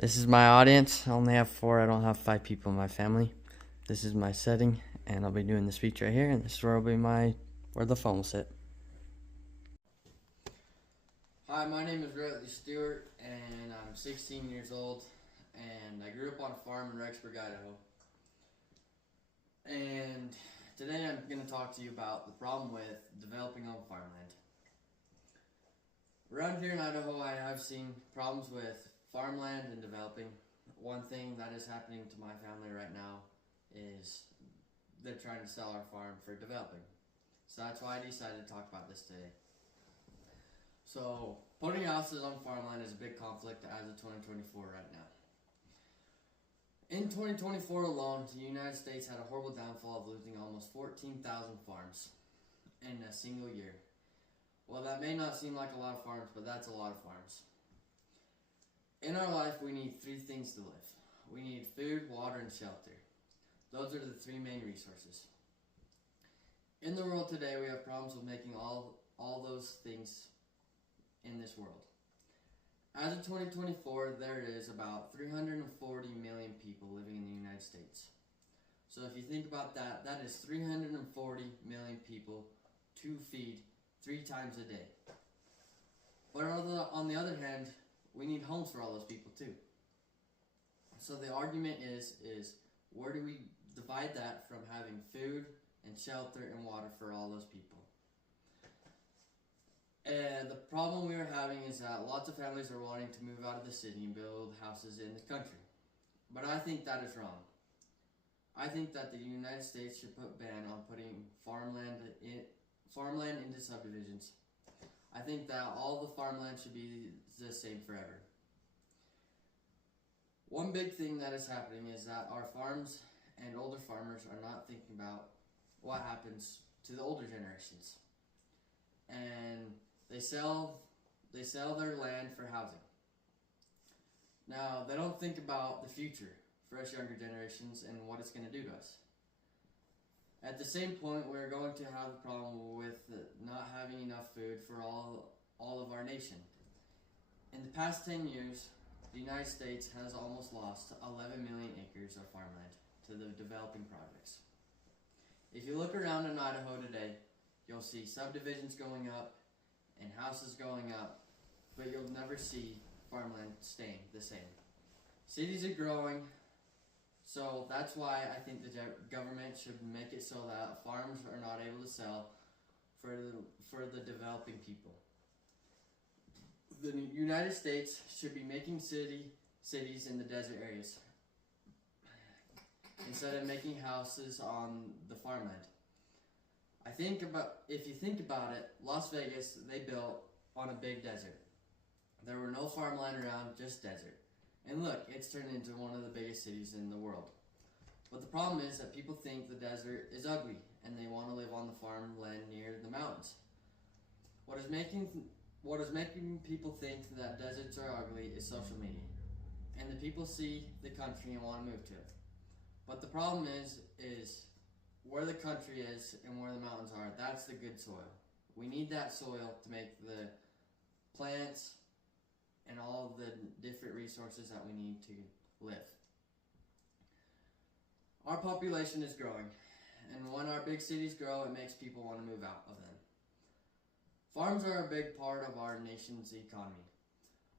This is my audience. I only have 4. I don't have 5 people in my family. This is my setting, and I'll be doing the speech right here, and this is where where the phone will sit. Hi, my name is Rhettlys, and I'm 16 years old, and I grew up on a farm in Rexburg, Idaho. And today I'm going to talk to you about the problem with developing on farmland. Around here in Idaho, I have seen problems with farmland and developing. One thing that is happening to my family right now is they're trying to sell our farm for developing. So that's why I decided to talk about this today. So, putting houses on farmland is a big conflict as of 2024 right now. In 2024 alone, the United States had a horrible downfall of losing almost 14,000 farms in a single year. Well, that may not seem like a lot of farms, but that's a lot of farms. In our life, we need 3 things to live. We need food, water, and shelter. Those are the 3 main resources. In the world today, we have problems with making all those things in this world. As of 2024, there is about 340 million people living in the United States. So if you think about that, that is 340 million people to feed 3 times a day. But on the other hand, we need homes for all those people too. So the argument is where do we divide that from having food and shelter and water for all those people? And the problem we are having is that lots of families are wanting to move out of the city and build houses in the country. But I think that is wrong. I think that the United States should put a ban on putting farmland into subdivisions. I think that all the farmland should be the same forever. One big thing that is happening is that our farms and older farmers are not thinking about what happens to the older generations. And they sell their land for housing. Now, they don't think about the future for us younger generations and what it's going to do to us. At the same point, we're going to have a problem with not having enough food for all of our nation. In the past 10 years, the United States has almost lost 11 million acres of farmland to the developing projects. If you look around in Idaho today, you'll see subdivisions going up and houses going up, but you'll never see farmland staying the same. Cities are growing, so that's why I think the government should make it so that farms are not able to sell for the developing people. The United States should be making cities in the desert areas instead of making houses on the farmland. If you think about it, Las Vegas, they built on a big desert. There were no farmland around, just desert. And look, it's turned into one of the biggest cities in the world. But the problem is that people think the desert is ugly, and they want to live on the farmland near the mountains. What is making people think that deserts are ugly is social media. And the people see the country and want to move to it. But the problem is where the country is and where the mountains are, that's the good soil. We need that soil to make the plants and all the different resources that we need to live. Our population is growing, and when our big cities grow, it makes people want to move out of them. Farms are a big part of our nation's economy.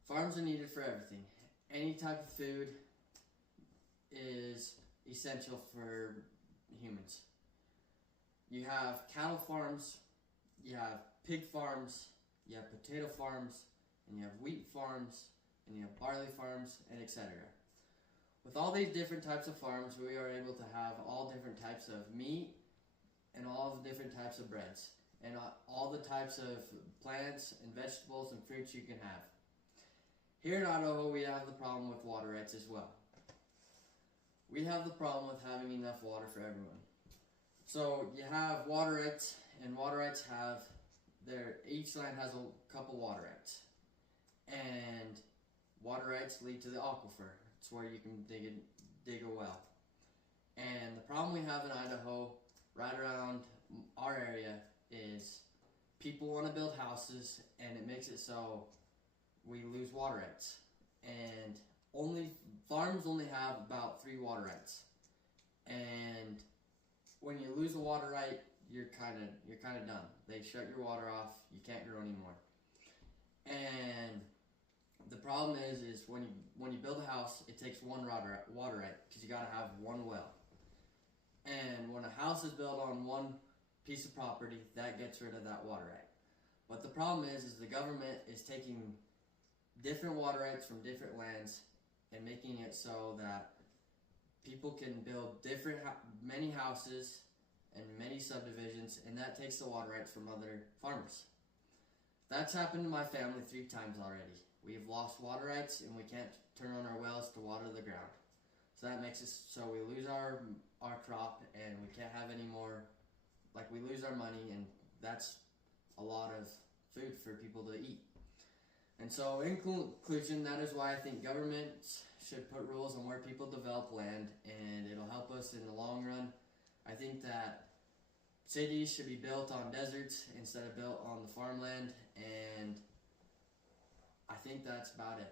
Farms are needed for everything. Any type of food is essential for humans. You have cattle farms, you have pig farms, you have potato farms, and you have wheat farms, and you have barley farms, and etc. With all these different types of farms, we are able to have all different types of meat and all the different types of breads and all the types of plants and vegetables and fruits you can have. Here in Idaho, we have the problem with water rights as well. We have the problem with having enough water for everyone. So you have water rights, and water rights each land has a couple water rights. And water rights lead to the aquifer. It's where you can dig a well. And the problem we have in Idaho, right around our area, is people want to build houses, and it makes it so we lose water rights. And only farms only have about 3 water rights, and when you lose a water right, you're kind of done. They shut your water off. You can't grow anymore. And the problem is when you build a house, it takes one water right because you got to have one well. And when a house is built on one piece of property, that gets rid of that water right. But the problem is the government is taking different water rights from different lands and making it so that people can build many houses and many subdivisions, and that takes the water rights from other farmers. That's happened to my family 3 times already. We've lost water rights, and we can't turn on our wells to water the ground. So that makes us so we lose our crop, and we can't have any more. Like, we lose our money, and that's a lot of food for people to eat. And so, in conclusion, that is why I think governments should put rules on where people develop land, and it'll help us in the long run. I think that cities should be built on deserts instead of built on the farmland, and I think that's about it.